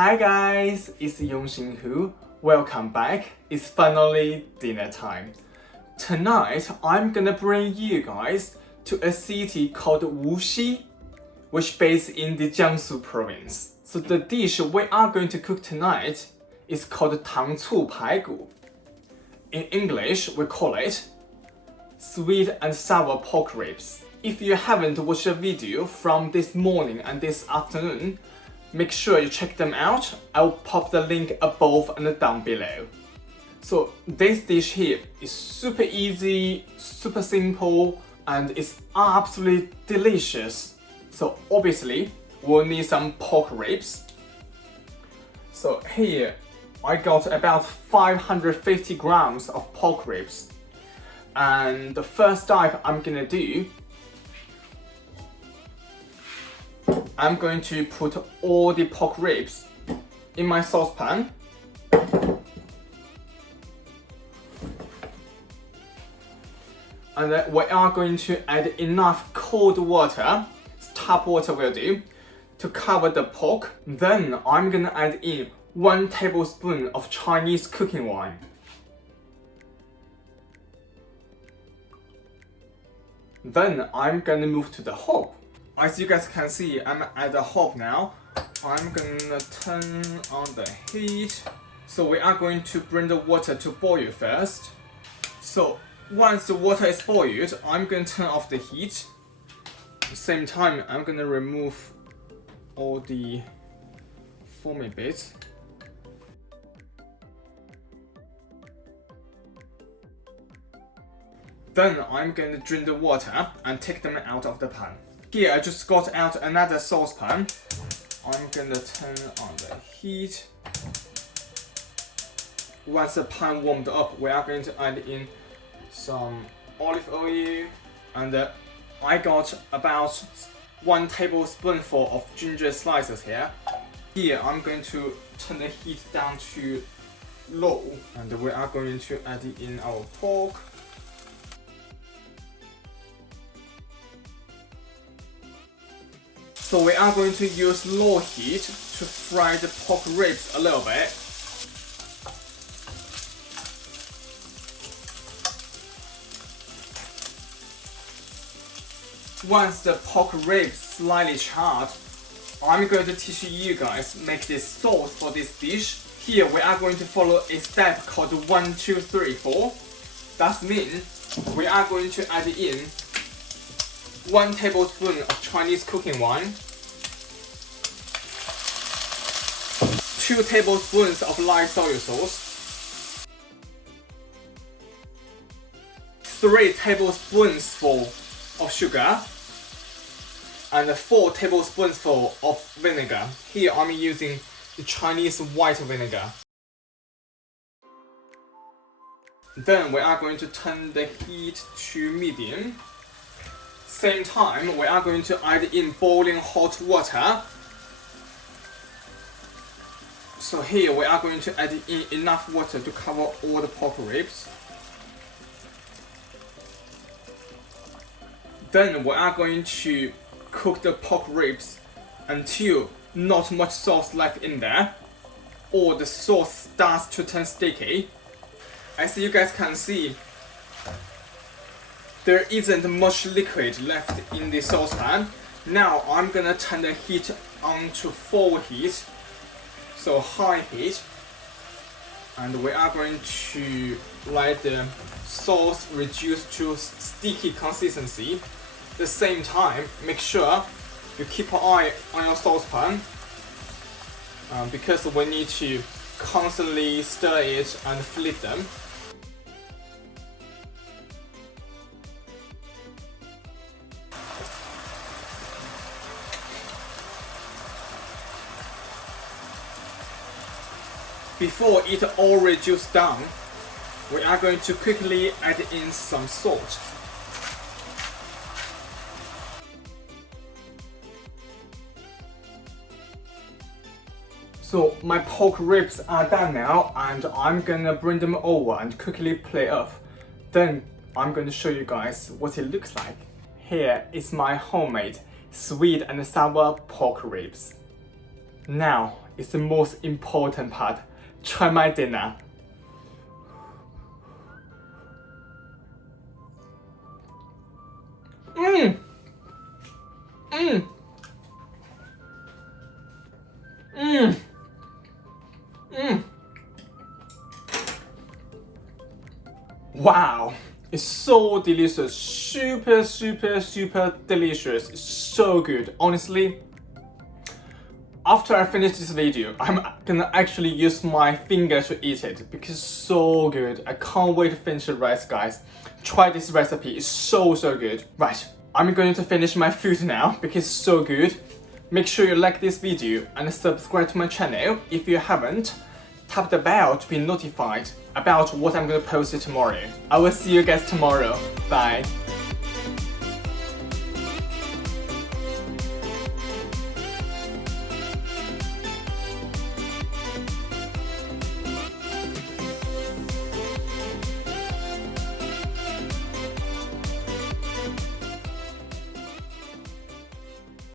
Hi guys, it's Yongxin. Welcome back. It's finally dinner time. Tonight, I'm gonna bring you guys to a city called Wuxi, which is based in the Jiangsu Province. So the dish we are going to cook tonight is called 糖醋排骨. In English, we call it sweet and sour pork ribs. If you haven't watched a video from this morning and this afternoon, make sure you check them out. I'll pop the link above and down below. So this dish here is super easy, super simple, and it's absolutely delicious. So obviously, we'll need some pork ribs. So here, I got about 550 grams of pork ribs. And the first step I'm gonna do, I'm going to put all the pork ribs in my saucepan. And then we are going to add enough cold water, tap water will do, to cover the pork. Then I'm gonna add in 1 tablespoon of Chinese cooking wine. Then I'm gonna move to the hob. As you guys can see, I'm at the hob now. I'm gonna turn on the heat. So we are going to bring the water to boil first. So once the water is boiled, I'm gonna turn off the heat. At the same time, I'm gonna remove all the foamy bits. Then I'm going to drain the water and take them out of the pan. Here I just got out another saucepan. I'm going to turn on the heat. Once the pan warmed up, we are going to add in some olive oil, and I got about 1 tablespoonful of ginger slices here. Here I'm going to turn the heat down to low, and we are going to add in our pork. So we are going to use low heat to fry the pork ribs a little bit. Once the pork ribs slightly charred, I'm going to teach you guys make this sauce for this dish. Here we are going to follow a step called 1, 2, 3, 4. That means we are going to add in 1 tablespoon of Chinese cooking wine, 2 tablespoons of light soy sauce, 3 tablespoonsful of sugar, and 4 tablespoonsful of vinegar. Here I'm using the Chinese white vinegar. Then we are going to turn the heat to medium. Same time, we are going to add in boiling hot water. So here we are going to add in enough water to cover all the pork ribs. Then we are going to cook the pork ribs until not much sauce left in there, or the sauce starts to turn sticky. As you guys can see, there isn't much liquid left in the saucepan. Now I'm gonna turn the heat on to full heat, so high heat, and we are going to let the sauce reduce to sticky consistency. At the same time, make sure you keep an eye on your saucepan, because we need to constantly stir it and flip them. Before it all reduces down, we are going to quickly add in some salt. So my pork ribs are done now, and I'm gonna bring them over and quickly plate up. Then I'm going to show you guys what it looks like. Here is my homemade sweet and sour pork ribs. Now, is the most important part. Try my dinner. Wow, it's so delicious, super delicious, it's so good. Honestly, after I finish this video, I'm gonna actually use my finger to eat it because it's so good. I can't wait to finish the rest, guys. Try this recipe, it's so good. Right, I'm going to finish my food now because it's so good. Make sure you like this video and subscribe to my channel if you haven't. Tap the bell to be notified about what I'm gonna post tomorrow. I will see you guys tomorrow. Bye.